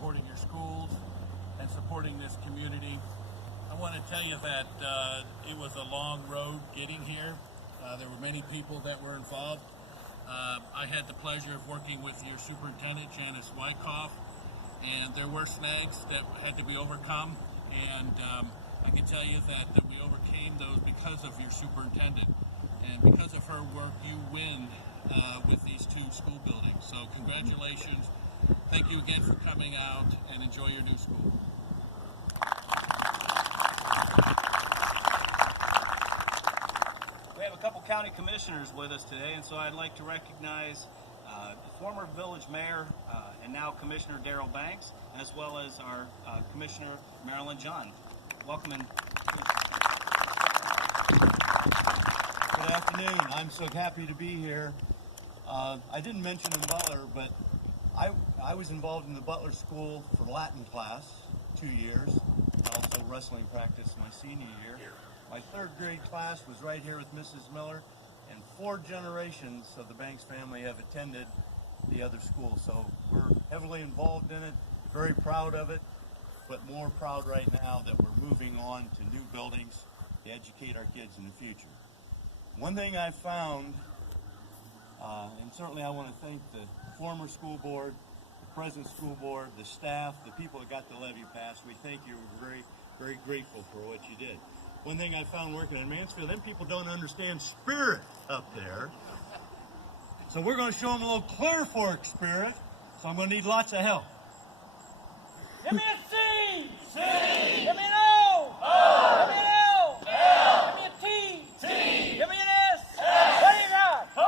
supporting your schools and supporting this community. I want to tell you that it was a long road getting here. There were many people that were involved. I had the pleasure of working with your superintendent, Janice Wyckoff, and there were snags that had to be overcome, and I can tell you that we overcame those because of your superintendent, and because of her work you win with these two school buildings. So congratulations, thank you again for coming out, and enjoy your new school. We have a couple county commissioners with us today, and so I'd like to recognize the former village mayor and now Commissioner Darrell Banks, as well as our Commissioner Marilyn John. Welcome and Good afternoon. I'm so happy to be here. I didn't mention in Butler, but I was involved in the Butler School for Latin class 2 years, also wrestling practice my senior year. My third grade class was right here with Mrs. Miller, and 4 generations of the Banks family have attended the other school. So we're heavily involved in it, very proud of it, but more proud right now that we're moving on to new buildings to educate our kids in the future. One thing I've found, and certainly I want to thank the former school board, the present school board, the staff, the people that got the levy passed. We thank you. We're very, very grateful for what you did. One thing I found working in Mansfield, them people don't understand spirit up there. So we're going to show them a little Clear Fork spirit. So I'm going to need lots of help. Give me a C! C! Give me an O! O! Give me an L! L! Give me a T! T! Give me an S! S! What do you got? Ho!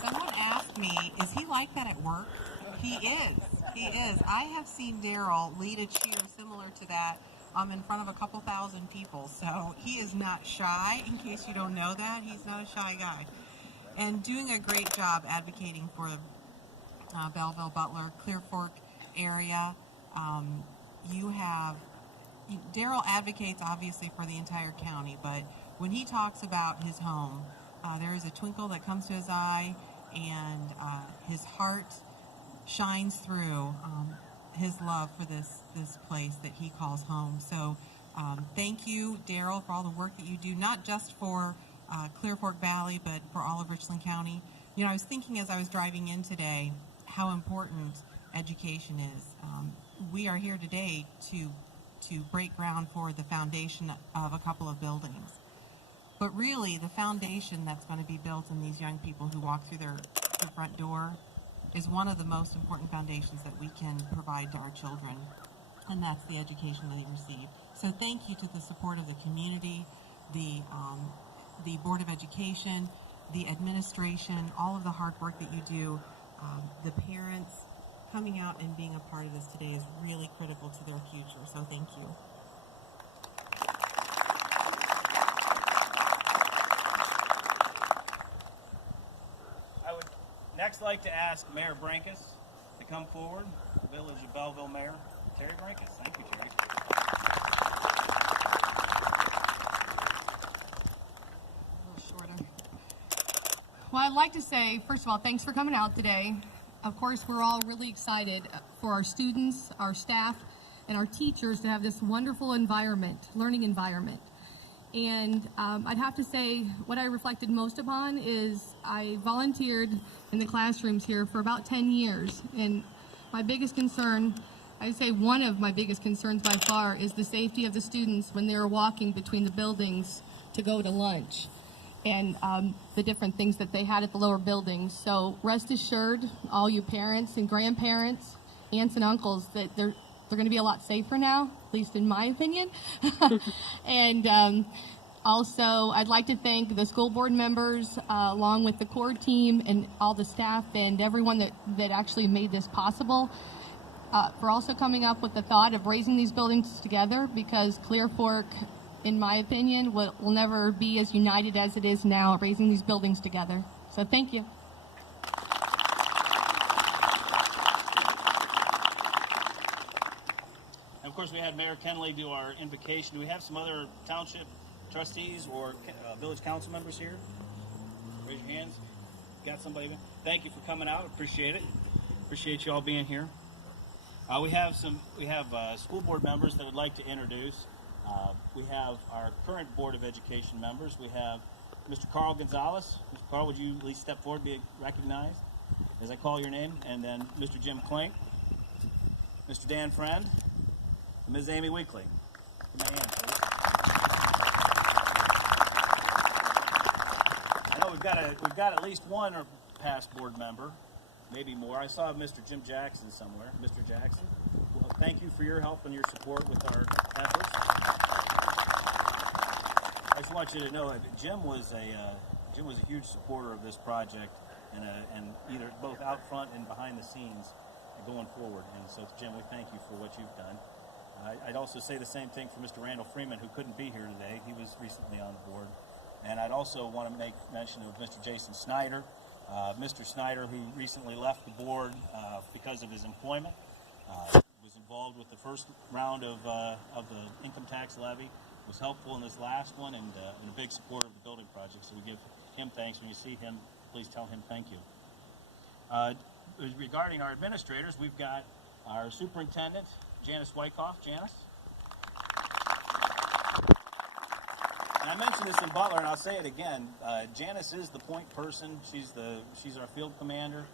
Someone asked me, is he like that at work? He is. He is. I have seen Darrell lead a cheer similar to that in front of a couple thousand people. So he is not shy, in case you don't know that. He's not a shy guy. And doing a great job advocating for Bellville, Butler, Clear Fork area. Darrell advocates obviously for the entire county, but when he talks about his home, there is a twinkle that comes to his eye, and his heart shines through his love for this place that he calls home. So thank you, Darrell, for all the work that you do, not just for Clear Fork Valley, but for all of Richland County. You know, I was thinking as I was driving in today how important education is. We are here today to break ground for the foundation of a couple of buildings. But really, the foundation that's going to be built in these young people who walk through their front door is one of the most important foundations that we can provide to our children, and that's the education that they receive. So thank you to the support of the community, the Board of Education, the administration, all of the hard work that you do. The parents coming out and being a part of this today is really critical to their future, so thank you. I would next like to ask Mayor Brankus to come forward, Village of Bellville Mayor Terry Brankus. Thank you, Terry. Well, I'd like to say, first of all, thanks for coming out today. Of course, we're all really excited for our students, our staff, and our teachers to have this wonderful environment, learning environment. And I'd have to say what I reflected most upon is I volunteered in the classrooms here for about 10 years. And my biggest concern, I'd say one of my biggest concerns by far, is the safety of the students when they're walking between the buildings to go to lunch, and the different things that they had at the lower buildings. So rest assured, all you parents and grandparents, aunts and uncles, that they're going to be a lot safer now, at least in my opinion. And also, I'd like to thank the school board members, along with the core team and all the staff and everyone that actually made this possible, for also coming up with the thought of raising these buildings together, because Clear Fork, in my opinion, will never be as united as it is now, raising these buildings together. So thank you. And of course, we had Mayor Kenley do our invocation. Do we have some other township trustees or village council members here? Raise your hands. got somebody. Thank you for coming out. Appreciate it. Appreciate you all being here. We have school board members that would like to introduce. We have our current Board of Education members. We have Mr. Carl Gonzalez. Mr. Carl, would you please step forward, be recognized as I call your name? And then Mr. Jim Klink, Mr. Dan Friend, and Ms. Amy Weekly. Give me a hand, please. I know we've got at least one past board member, maybe more. I saw Mr. Jim Jackson somewhere. Mr. Jackson, well, thank you for your help and your support with our efforts. I just want you to know that Jim was a huge supporter of this project, and either both out front and behind the scenes going forward. And so, Jim, we thank you for what you've done. I'd also say the same thing for Mr. Randall Freeman, who couldn't be here today. He was recently on the board. And I'd also want to make mention of Mr. Jason Snyder. Mr. Snyder, who recently left the board because of his employment, was involved with the first round of the income tax levy, was helpful in this last one, and a big supporter of the building project. So we give him thanks. When you see him, please tell him thank you. Regarding our administrators, we've got our superintendent, Janice Wyckoff. Janice? And I mentioned this in Butler, and I'll say it again. Janice is the point person. She's our field commander.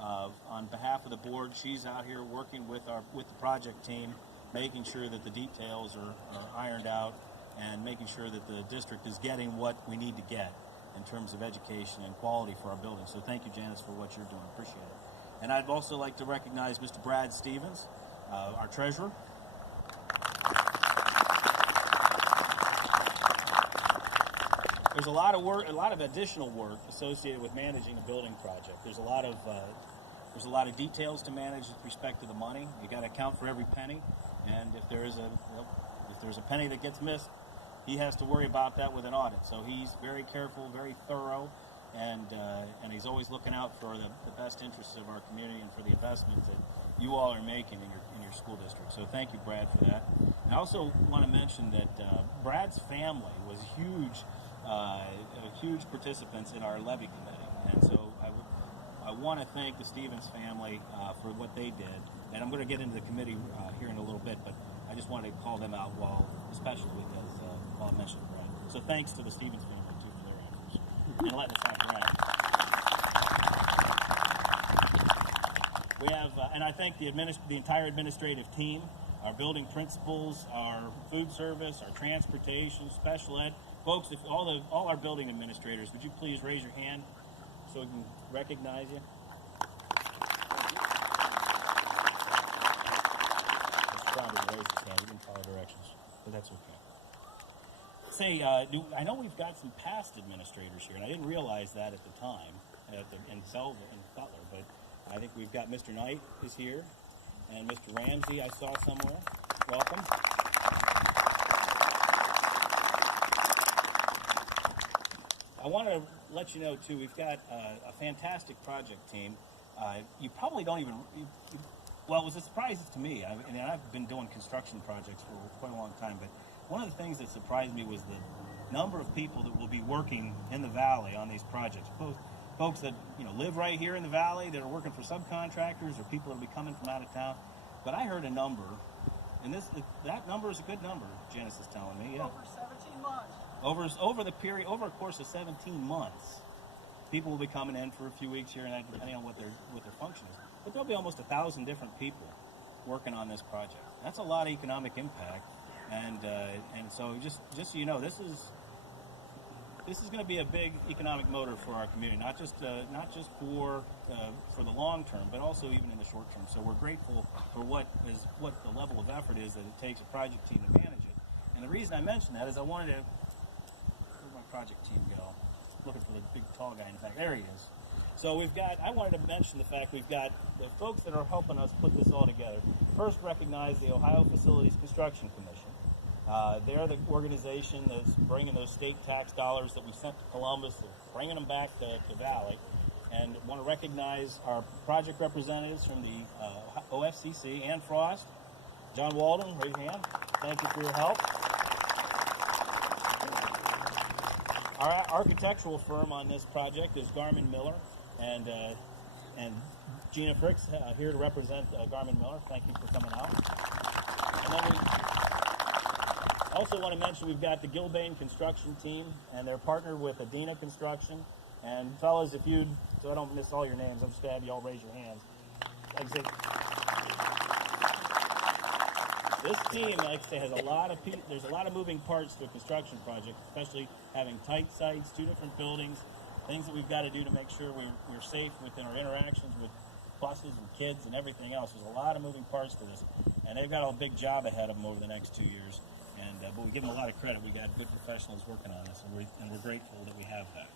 On behalf of the board, she's out here working with the project team, making sure that the details are ironed out, and making sure that the district is getting what we need to get in terms of education and quality for our buildings. So thank you, Janice, for what you're doing. Appreciate it. And I'd also like to recognize Mr. Brad Stevens, our treasurer. There's a lot of work, a lot of additional work associated with managing a building project. There's a lot of details to manage with respect to the money. You got to account for every penny, and if there's a penny that gets missed, he has to worry about that with an audit. So he's very careful, very thorough, and he's always looking out for the best interests of our community and for the investments that you all are making in your school district. So thank you, Brad, for that. And I also want to mention that Brad's family was huge participants in our levy committee, and so I want to thank the Stevens family for what they did. And I'm going to get into the committee here in a little bit, but I just wanted to call them out especially because while I mentioned Brad. So thanks to the Stevens family too for their efforts and letting us have Brad. We have, and I thank the entire administrative team, our building principals, our food service, our transportation, special ed. Folks, if all our building administrators, would you please raise your hand so we can recognize you? Mr. Brown didn't raise his hand. He didn't follow directions, but that's okay. Say, I know we've got some past administrators here, and I didn't realize that at the time in Bellville and Butler, but I think we've got Mr. Knight is here, and Mr. Ramsey I saw somewhere. Welcome. I want to let you know, too, we've got a fantastic project team. You probably don't even, well, it was a surprise to me. I've been doing construction projects for quite a long time, but one of the things that surprised me was the number of people that will be working in the Valley on these projects. Both folks that live right here in the Valley that are working for subcontractors, or people that will be coming from out of town. But I heard a number, and that number is a good number, Janice is telling me. Yeah. Over 17 months. Over a course of 17 months, people will be coming in for a few weeks here, and depending on what their function is. But there'll be almost 1,000 different people working on this project. That's a lot of economic impact, and so just so you know, this is going to be a big economic motor for our community, not just for the long term, but also even in the short term. So we're grateful for what the level of effort is that it takes a project team to manage it. And the reason I mention that is I wanted to. Where'd my project team go? Looking for the big tall guy in the back. There he is. So I wanted to mention the fact we've got the folks that are helping us put this all together. First, recognize the Ohio Facilities Construction Commission. They're the organization that's bringing those state tax dollars that we sent to Columbus, bringing them back to Valley. And want to recognize our project representatives from the OFCC, Ann Frost, John Walden, raise your hand. Thank you for your help. Our architectural firm on this project is Garmin Miller. and Gina Fricks here to represent Garmin Miller. Thank you for coming out. And then we also want to mention we've got the Gilbane construction team, and they're partnered with Adina Construction. And fellas, if you, so I don't miss all your names, I'm just going to have you all raise your hands. Like I say, this team, like I say, has a lot of there's a lot of moving parts to a construction project, especially having tight sites, 2 different buildings, things that we've got to do to make sure we're safe within our interactions with buses and kids and everything else. There's a lot of moving parts to this, and they've got a big job ahead of them over the next 2 years. And but we give them a lot of credit. We got good professionals working on this, and we're grateful that we have that.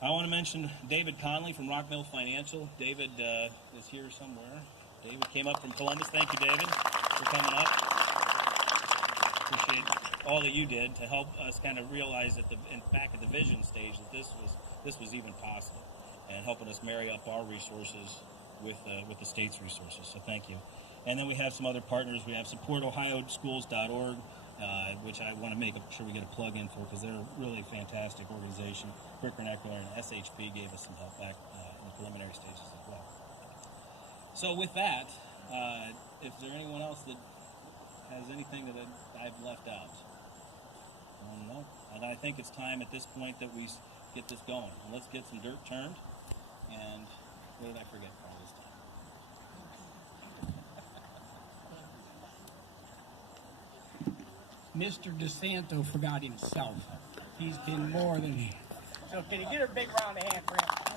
I want to mention David Conley from Rockmill Financial. David is here somewhere. David came up from Columbus. Thank you, David, for coming up. Appreciate all that you did to help us kind of realize that back at the vision stage that this was even possible, and helping us marry up our resources with the state's resources. So thank you. And then we have some other partners. We have supportohioschools.org, which I want to make sure we get a plug in for because they're a really fantastic organization. Bricker and Eckler and SHP gave us some help back in the preliminary stages as well. So with that, if there's anyone else that has anything that I've left out, no. And I think it's time at this point that we get this going. And let's get some dirt turned. And what did I forget, Carl, this time? Mr. DeSanto forgot himself. He's been more than... So can you get a big round of hand for him?